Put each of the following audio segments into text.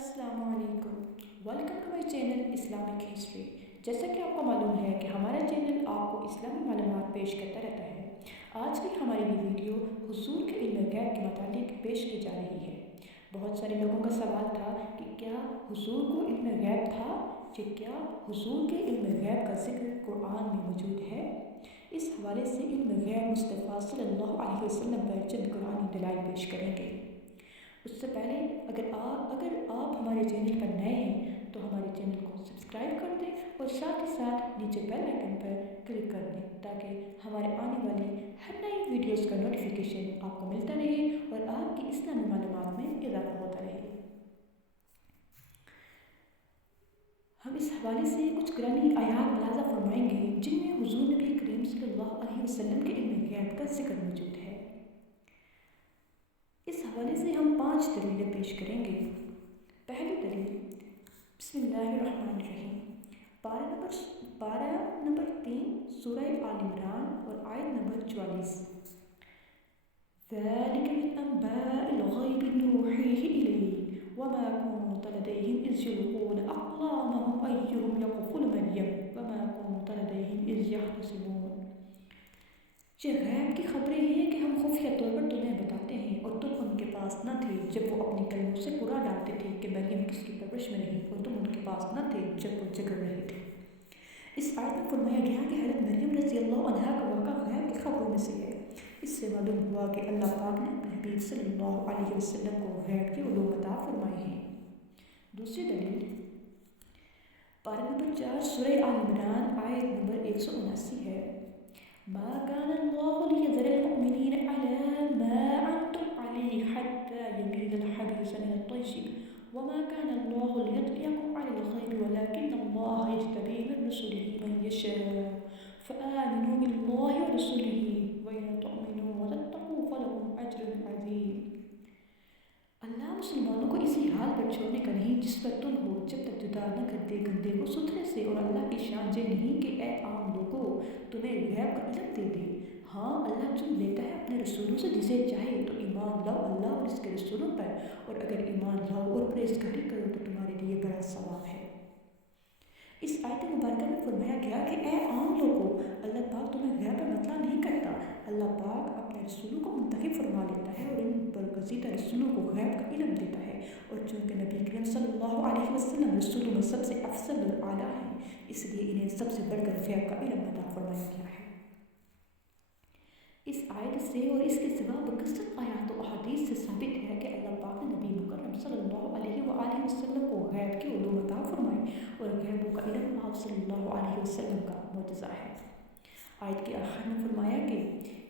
السلام علیکم، welcome to my channel Islamic history. جیسا کہ آپ کو معلوم ہے کہ ہمارا چینل آپ کو اسلامی معلومات پیش کرتا رہتا ہے۔ آج کی ہماری یہ ویڈیو حضور کے علم غیب کے متعلق پیش کی جا رہی ہے۔ بہت سارے لوگوں کا سوال تھا کہ کیا حضور کو علم غیب تھا یا کیا حضور کے علم غیب کا ذکر قرآن میں موجود ہے؟ اس حوالے سے علم غیب مصطفیٰ صلی اللہ علیہ وسلم پر چند قرآنی دلائل پیش کریں گے۔ اس سے پہلے اگر آپ ہمارے چینل پر نئے ہیں تو ہمارے چینل کو سبسکرائب کر دیں اور ساتھ ہی ساتھ نیچے بیل آئکن پر کلک کر دیں تاکہ ہمارے آنے والے ہر نئی ویڈیوز کا نوٹیفیکیشن آپ کو ملتا رہے اور آپ کی اسلامی معلومات میں اضافہ ہوتا رہے۔ ہم اس حوالے سے کچھ قرآنی آیات ملاحظہ فرمائیں گے جن میں حضور نبی کریم صلی اللہ علیہ وسلم کے علم غیب کا ذکر موجود ہے۔ اس حوالے سے ہم 5 دلیلیں پیش کریں گے۔ پہلی دلیل، بسم اللہ الرحمن الرحیم، پارہ نمبر 3 سورہ آل عمران اور آیت نمبر 44۔ ذَلِكَ مِنْ أَنْبَاءِ الْغَيْبِ نُوحِيهِ إِلَيْكَ وَمَا كُنْتَ لَدَيْهِمْ إِذْ يُلْقُونَ أَقْلَامَهُمْ أَيُّهُمْ يَكْفُلُ مَرْيَمَ وَمَا كُنْتَ لَدَيْهِمْ إِذْ يَخْتَصِمُونَ۔ یہ غیب کی خبریں ہیں کہ ہم خفیہ طور پر تمہیں بتاتے ہیں اور تم ان کے پاس نہ تھے جب وہ اپنی کلموں سے پورا ڈالتے تھے کہ مریم کس کی پرورش میں نہیں، اور تم ان کے پاس نہ تھے جب وہ جھگڑ رہے تھے۔ اس آیت میں فرمایا گیا کہ حضرت مریم رضی اللہ عنہا کا واقعہ غیب کی خبروں میں سے ہے۔ اس سے معلوم ہوا کہ اللہ پاک نے اپنے حبیب صلی اللہ علیہ وسلم کو غیب کے علوم عطا فرمائے ہیں۔ دوسری دلیل، پارہ نمبر 4 سورہ آل عمران آیت نمبر 179 ہے۔ ما كان الله ليذر المؤمنين على ما أنتم عليه حتى يميز الخبيث من الطيب وما كان الله ليطلعكم على الغيب ولكن الله يجتبي من رسله من يشاء فآمنوا بالله ورسله وإن تؤمنوا وتتقوا فلكم أجر عظيم۔ اللہ مسلمانوں کو اسی حال پر چھوڑنے کا نہیں جس پر تم ہو، جب تک جدا نہ کر دے گندے کو ستھرے سے، اور اللہ کی شان یہ نہیں کہ اے عام لوگوں تمہیں غیب کا علم دے دے۔ ہاں، اللہ چن لیتا ہے اپنے رسولوں سے جسے چاہے، تو ایمان لاؤ اللہ اور اس کے رسولوں پر، اور اگر ایمان لاؤ اور پرہیزگاری کرو تو تمہارے لیے بڑا ثواب ہے۔ اس آیت مبارکہ میں فرمایا گیا کہ اے عام لوگوں، اللہ پاک تمہیں غیب پر مطلع نہیں کرتا۔ اللہ پاک اپنے رسولوں کو منتخب فرما لیتا ہے اور ان برگزیدہ رسولوں کو غیب کا علم دیتا ہے، اور چونکہ نبی کریم صلی اللہ علیہ وسلم رسولوں میں سب سے افضل اور اعلیٰ ہیں، اس لیے انہیں سب سے بڑھ کر غیب کا علم عطا فرمایا گیا ہے۔ اس آیت سے اور اس کے سوا بکثرت آیات و احادیث سے ثابت ہے کہ اللہ پاک نے نبی مکرم صلی اللہ علیہ وآلہ وسلم کو غیب کے علوم عطا فرمائے، اور غیبوں کا علم آپ صلی اللہ علیہ وسلم کا معجزہ ہے۔ آیت کے آخر میں فرمایا کہ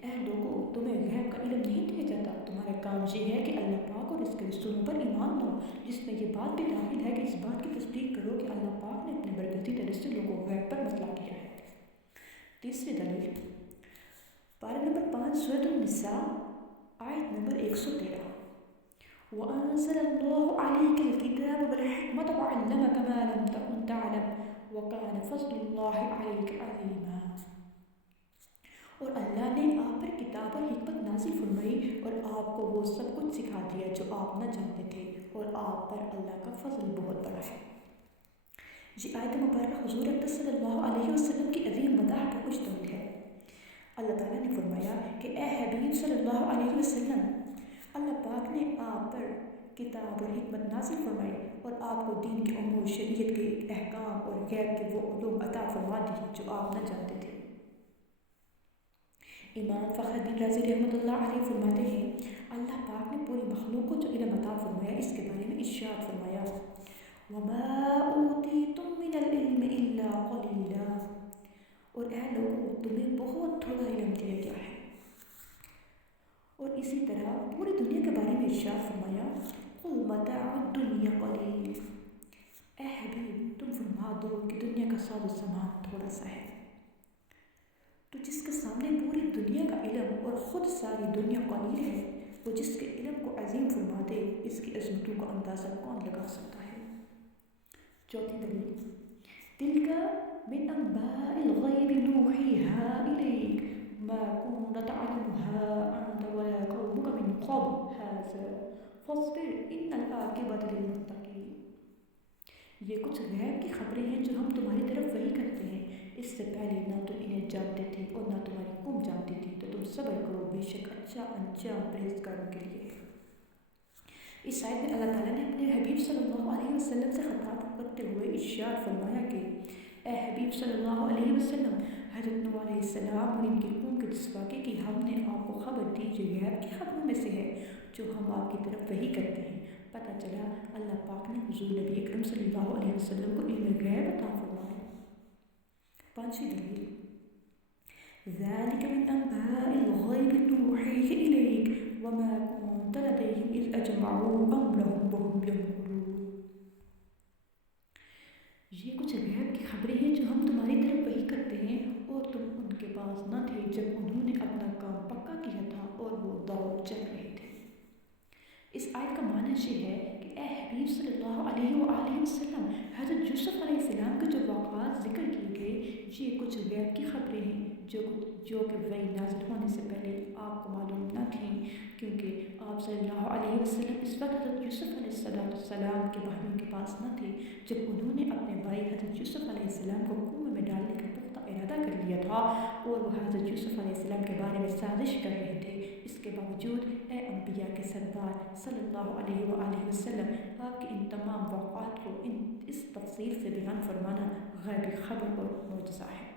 اے لوگوں تمہیں غیب کا علم نہیں دیا جاتا، تمہارا کام یہ ہے کہ اللہ پاک اور اس کے رسولوں پر ایمان لاؤ، جس میں یہ بات بھی داخل ہے کہ اس بات کی تصدیق کرو کہ اللہ پاک نے اپنے برگزیدہ رسولوں کو غیب پر مطلع کیا ہے۔ تیسری دلیل، پارہ نمبر 5 سورۃ النساء آیت نمبر 113۔ وَأَنزَلَ اللَّهُ عَلَيْكَ الْكِتَابَ وَالْحِكْمَةَ وَعَلَّمَكَ مَا لَمْ تَكُنْ تَعْلَمُ وَكَانَ فَضْلُ اللَّهِ عَلَيْكَ عَظِيمًا۔ اور اللہ نے آپ پر کتاب اور حکمت نازل فرمائی اور آپ کو وہ سب کچھ سکھا دیا جو آپ نہ جانتے تھے، اور آپ پر اللہ کا فضل بہت بڑا ہے۔ یہ آیت مبارکہ حضور اقدس صلی اللہ علیہ وسلم کی عظیم مداح پر مشتمل ہے۔ اللہ تعالیٰ نے فرمایا کہ اے حبیب صلی اللہ علیہ وسلم، اللہ پاک نے آپ پر کتاب اور حکمت نازل فرمائی اور آپ کو دین کے امور، شریعت کے احکام اور غیب کے وہ علوم عطا فرما دی جو آپ نہ جانتے تھے۔ امام فخر الدین رازی رحمۃ اللہ علیہ فرماتے ہیں، اللہ پاک نے پوری مخلوق کو جو علم عطا فرمایا اس کے بارے میں ارشاد فرمایا، وَمَا أُوتِيتُم مِّنَ الْعِلْمِ إِلَّا قَلِيلًا، اور اے لوگوں تمہیں بہت تھوڑا علم دیا گیا ہے۔ اور اسی طرح پوری دنیا کے بارے میں ارشاد فرمایا، قُلْ مَتَاعُ الدُّنْيَا قَلِيلٌ، اے حبیب تم فرما دو کہ دنیا کا ساز و سامان تھوڑا سا ہے۔ تو جس کے سامنے پوری دنیا کا علم اور خود ساری دنیا قلیل ہے، وہ جس کے علم کو عظیم فرما دے، اس کی عظمتوں کا اندازہ کون لگا سکتا ہے۔ چوتھی دلیل، تِلْكَ مِنْ أَنْبَاءِ الْغَيْبِ نُوحِيهَا إِلَيْكَ مَا كُنْتَ تَعْلَمُهَا أَنْتَ وَلَا قَوْمُكَ مِنْ قَبْلُ هَٰذَا فَاصْبِرْ إِنَّ الْعَاقِبَةَ لِلْمُتَّقِينَ۔ یہ کچھ غیب کی خبریں ہیں جو ہم تمہاری طرف وحی کرتے ہیں، اس سے پہلے نہ تم انہیں جانتے تھے اور نہ تمہاری قوم جانتی تھی، تو تم صبر کرو، بے شک اچھا انجام پرہیزگاروں کے لیے۔ اس آیت میں اللہ تعالیٰ نے اپنے حبیب صلی اللہ علیہ وسلم سے خطاب کرتے ہوئے ارشاد فرمایا کہ اے حبیب صلی اللہ علیہ وسلم، حضرت نوح علیہ السلام اور ان کی قوم کے جس واقعے کی ہم نے آپ کو خبر دی جو غیب کی خبروں میں سے ہے جو ہم آپ کی طرف وحی کرتے ہیں، پتہ چلا اللہ پاک نے حضور نبی اکرم صلی اللہ علیہ وسلم کو علم غیب عطا فرمایا۔ پانچویں دلیل، ذَلِكَ مِنْ أَنْبَاءِ الْغَيْبِ نُوحِيهِ إِلَيْكَ وَمَا كُنْتَ لَدَيْهِمْ إِذْ أَجْمَعُوا أَمْرَهُمْ وَهُمْ يَمْكُرُونَ۔ یہ کچھ غیب کی خبریں ہیں جو ہم تمہاری طرف وحی کرتے ہیں اور تم ان کے پاس نہ تھے جب انہوں نے اپنا کام پکا کیا تھا اور وہ دور چل رہے تھے۔ اس آیت کا معنی یہ ہے کہ اے حبیب صلی اللہ علیہ وآلہ وسلم، حضرت یوسف علیہ السلام کے جو واقعات ذکر کیے گئے یہ کچھ غیب کی خبریں ہیں جو کہ وحی نازل ہونے سے پہلے آپ کو معلوم نہ تھیں، کیونکہ آپ صلی اللہ علیہ وسلم اس وقت حضرت یوسف علیہ السلام کے بھائیوں کے پاس نہ تھے جب انہوں نے اپنے بھائی حضرت یوسف علیہ السلام کو کنویں میں ڈالنے کا پختہ ارادہ کر لیا تھا اور وہ حضرت یوسف علیہ السلام کے بارے میں سازش کر رہے تھے۔ اس کے باوجود اے انبیاء کے سردار صلی اللہ علیہ وآلہ وسلم، آپ کے ان تمام واقعات کو اس تفصیل سے بیان فرمانا غیبی خبر اور معجزہ ہے۔